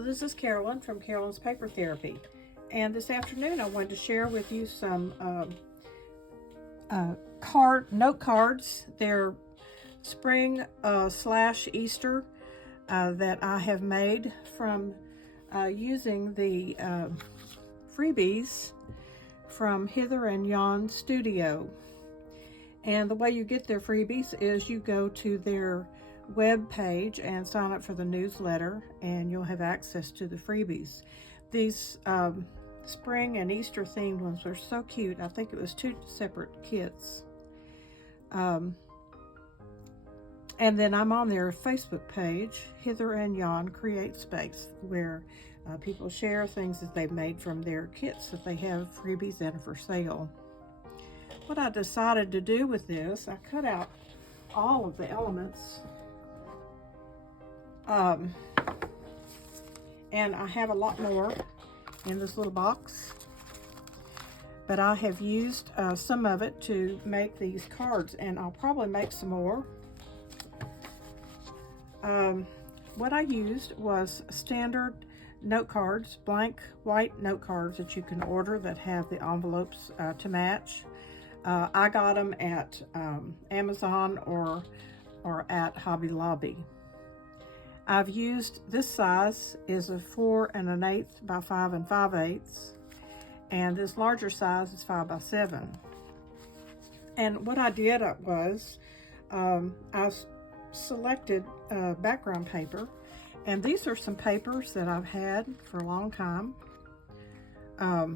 Hello, this is Carolyn from Carolyn's Paper Therapy, and this afternoon I wanted to share with you some note cards. They're spring slash Easter that I have made from using the freebies from Hither and Yon Studio. And the way you get their freebies is you go to their web page and sign up for the newsletter, and you'll have access to the freebies. These spring and Easter themed ones are so cute. I think it was 2 separate kits. And then I'm on their Facebook page, Hither and Yon Create Space, where people share things that they've made from their kits that they have freebies in for sale. What I decided to do with this, I cut out all of the elements. And I have a lot more in this little box, but I have used some of it to make these cards, and I'll probably make some more. What I used was standard note cards, blank white note cards that you can order that have the envelopes to match. I got them at Amazon or at Hobby Lobby. I've used, this size is a 4 1/8 by 5 5/8, and this larger size is 5 by 7. And what I did was I selected background paper, and these are some papers that I've had for a long time. I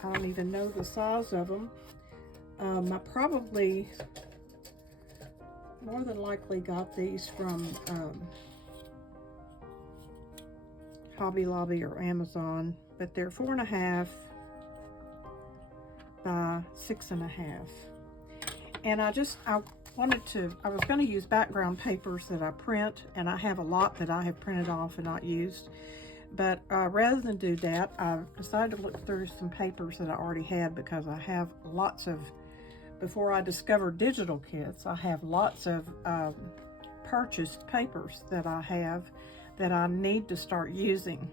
don't even know the size of them. I probably more than likely got these from Hobby Lobby or Amazon, but they're 4 1/2 by 6 1/2. And I was going to use background papers that I print, and I have a lot that I have printed off and not used. But rather than do that, I decided to look through some papers that I already had, because I have lots of, before I discovered digital kits, I have lots of purchased papers that I have that I need to start using.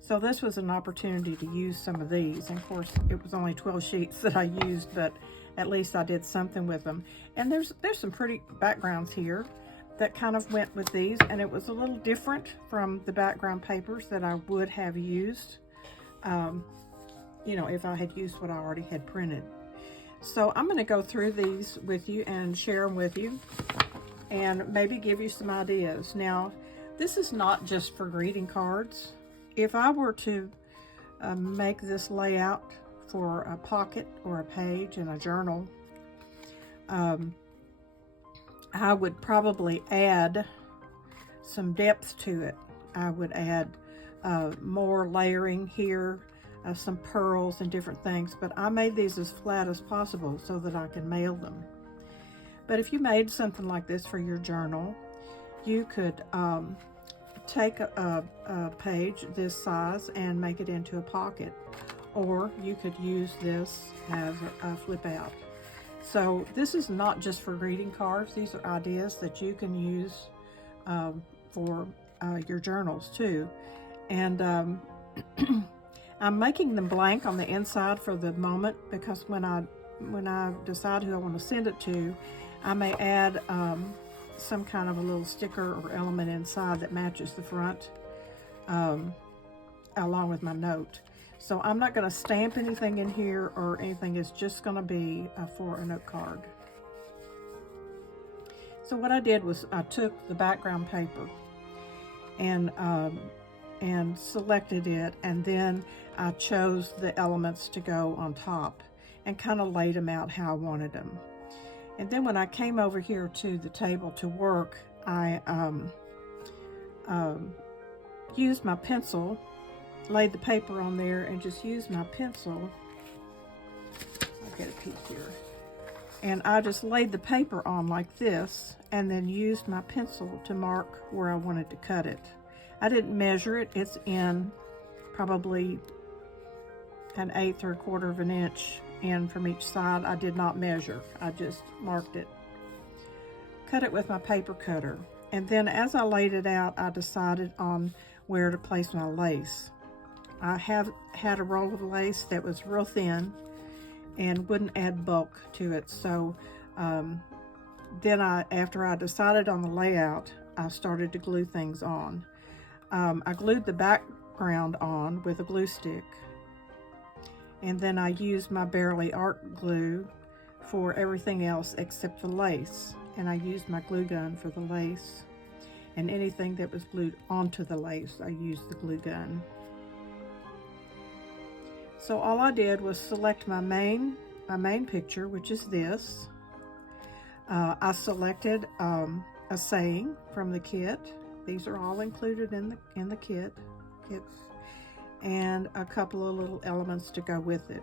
So this was an opportunity to use some of these. And of course, it was only 12 sheets that I used, but at least I did something with them. And there's some pretty backgrounds here that kind of went with these, and it was a little different from the background papers that I would have used, you know, if I had used what I already had printed. So I'm going to go through these with you and share them with you, and maybe give you some ideas. Now, this is not just for greeting cards. If I were to make this layout for a pocket or a page in a journal, I would probably add some depth to it. I would add more layering here, some pearls and different things, but I made these as flat as possible so that I can mail them. But if you made something like this for your journal, you could take a page this size and make it into a pocket, or you could use this as a flip out. So this is not just for greeting cards. These are ideas that you can use for your journals too. And I'm making them blank on the inside for the moment, because when I decide who I want to send it to, I may add some kind of a little sticker or element inside that matches the front along with my note. So I'm not going to stamp anything in here or anything. It's just going to be for a note card. So what I did was I took the background paper and selected it, and then I chose the elements to go on top and kind of laid them out how I wanted them. And then when I came over here to the table to work, I used my pencil, laid the paper on there, and just used my pencil. I'll get a piece here. And I just laid the paper on like this, and then used my pencil to mark where I wanted to cut it. I didn't measure it. It's in probably 1/8 or 1/4 of an inch in from each side. I did not measure. I just marked it. Cut it with my paper cutter. And then as I laid it out, I decided on where to place my lace. I have had a roll of lace that was real thin and wouldn't add bulk to it. So then after I decided on the layout, I started to glue things on. I glued the background on with a glue stick. And then I used my Barely Art glue for everything else except the lace. And I used my glue gun for the lace. And anything that was glued onto the lace, I used the glue gun. So all I did was select my main picture, which is this. I selected a saying from the kit. These are all included in the kits, and a couple of little elements to go with it.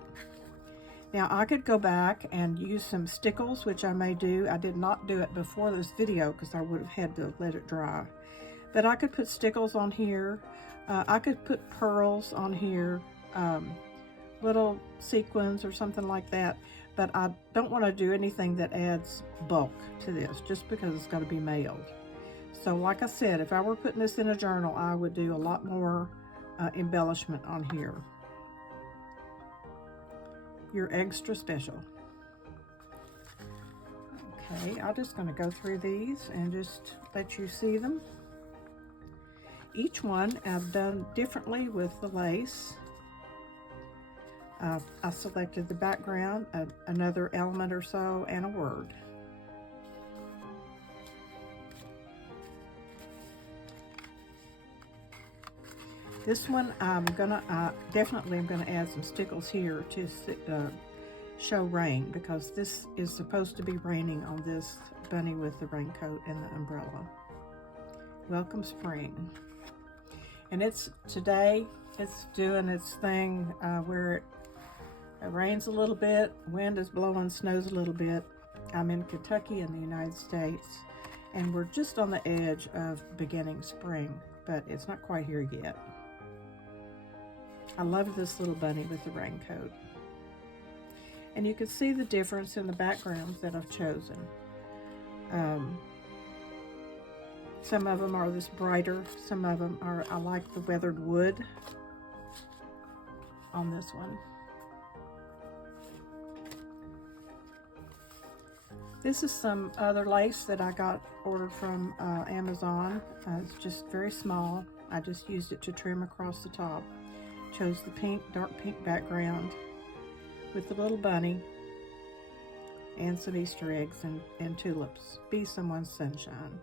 Now I could go back and use some stickles, which I may do. I did not do it before this video because I would have had to let it dry. But I could put stickles on here. I could put pearls on here, little sequins or something like that. But I don't want to do anything that adds bulk to this, just because it's going to be mailed. So like I said, if I were putting this in a journal, I would do a lot more embellishment on here. Your Eggstra special. Okay, I'm just going to go through these and just let you see them. Each one I've done differently with the lace. I selected the background, another element or so, and a word. This one I'm definitely gonna add some stickles here to show rain, because this is supposed to be raining on this bunny with the raincoat and the umbrella. Welcome spring. And today it's doing its thing where it rains a little bit, wind is blowing, snows a little bit. I'm in Kentucky in the United States, and we're just on the edge of beginning spring, but it's not quite here yet. I love this little bunny with the raincoat. And you can see the difference in the backgrounds that I've chosen. Some of them are this brighter, some of them are, I like the weathered wood on this one. This is some other lace that I got ordered from Amazon. It's just very small. I just used it to trim across the top. Chose the pink, dark pink background with the little bunny and some Easter eggs and tulips. Be someone's sunshine.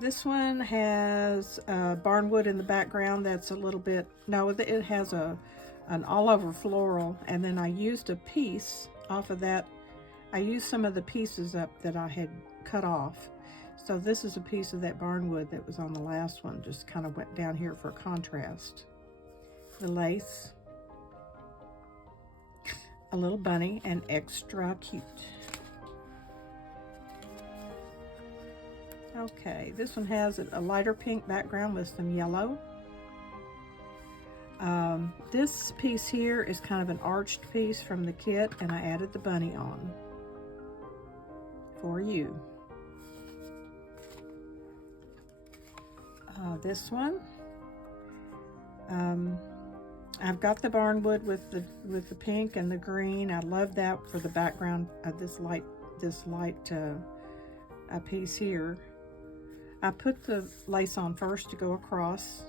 This one has barnwood in the background. That's a little bit, no, it has an all-over floral, and then I used a piece off of that. I used some of the pieces up that I had cut off. So this is a piece of that barnwood that was on the last one, just kind of went down here for contrast. The lace, a little bunny, and extra cute. Okay, this one has a lighter pink background with some yellow. This piece here is kind of an arched piece from the kit, and I added the bunny on for you. This one, I've got the barnwood with the pink and the green. I love that for the background of this light piece here. I put the lace on first to go across.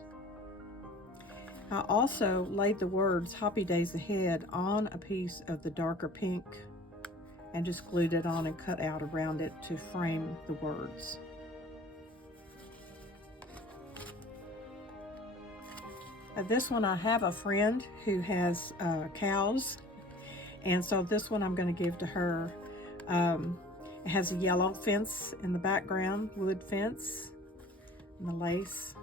I also laid the words "Happy Days Ahead" on a piece of the darker pink and just glued it on and cut out around it to frame the words. This one, I have a friend who has cows, and so this one I'm going to give to her. It has a yellow fence in the background, wood fence, and the lace.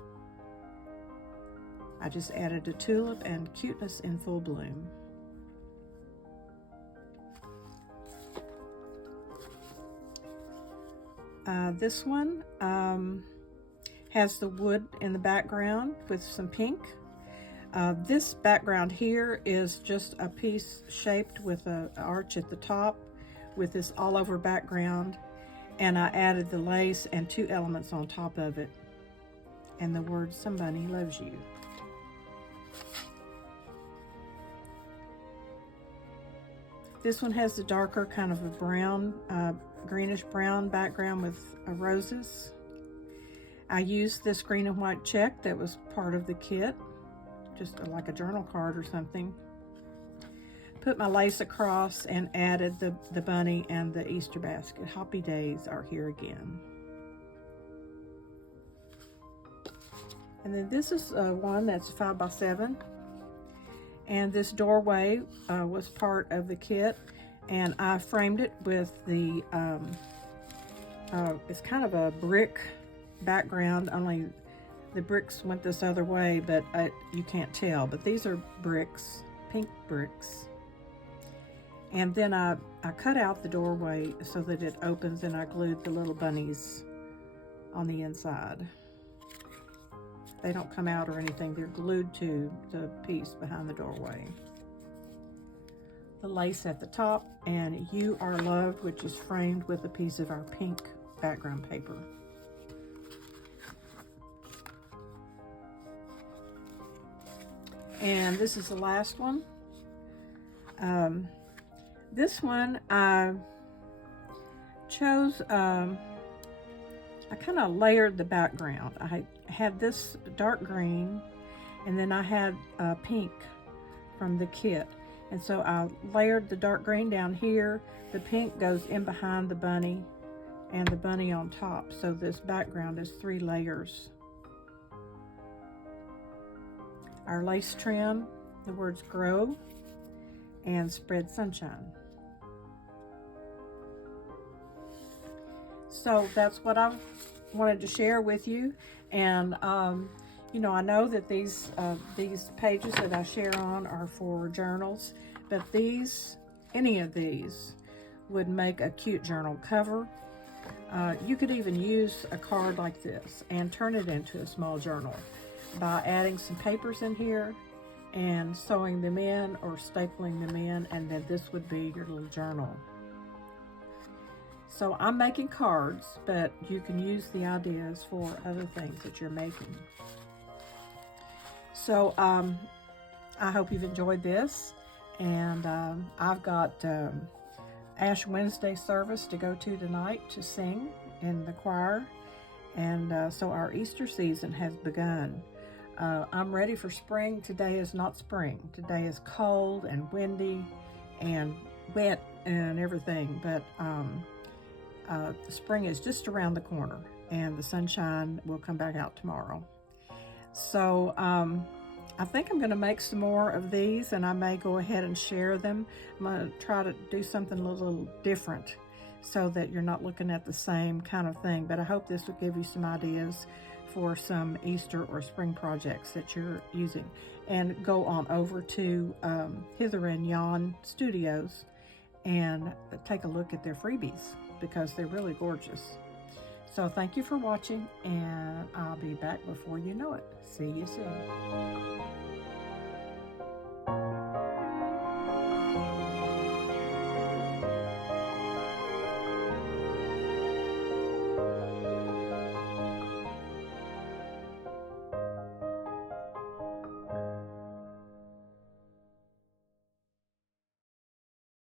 I just added a tulip and cuteness in full bloom. This one has the wood in the background with some pink. This background here is just a piece shaped with an arch at the top with this all over background, and I added the lace and 2 elements on top of it, and the word "Somebody Loves You." This one has the darker kind of a brown, greenish brown background with roses. I used this green and white check that was part of the kit, just like a journal card or something. Put my lace across and added the bunny and the Easter basket. Happy days are here again. And then this is one that's 5 by 7. And this doorway was part of the kit, and I framed it with the, it's kind of a brick background, only the bricks went this other way, but you can't tell. But these are bricks, pink bricks. And then I cut out the doorway so that it opens, and I glued the little bunnies on the inside. They don't come out or anything. They're glued to the piece behind the doorway. The lace at the top, and "You Are Loved," which is framed with a piece of our pink background paper. And this is the last one. This one I chose, I kind of layered the background. I had this dark green, and then I had pink from the kit. And so I layered the dark green down here. The pink goes in behind the bunny, and the bunny on top. So this background is 3 layers. Our lace trim, the words "Grow" and "Spread Sunshine." So that's what I wanted to share with you. And you know, I know that these pages that I share on are for journals, but any of these would make a cute journal cover. You could even use a card like this and turn it into a small journal by adding some papers in here and sewing them in or stapling them in, and then this would be your little journal. So I'm making cards, but you can use the ideas for other things that you're making. So I hope you've enjoyed this, and I've got Ash Wednesday service to go to tonight to sing in the choir, and so our Easter season has begun. I'm ready for spring. Today is not spring. Today is cold and windy and wet and everything, but the spring is just around the corner, and the sunshine will come back out tomorrow. So I think I'm going to make some more of these, and I may go ahead and share them. I'm going to try to do something a little different so that you're not looking at the same kind of thing, but I hope this will give you some ideas for some Easter or spring projects that you're using. And go on over to Hither and Yon Studios and take a look at their freebies, because they're really gorgeous. So thank you for watching, and I'll be back before you know it. See you soon.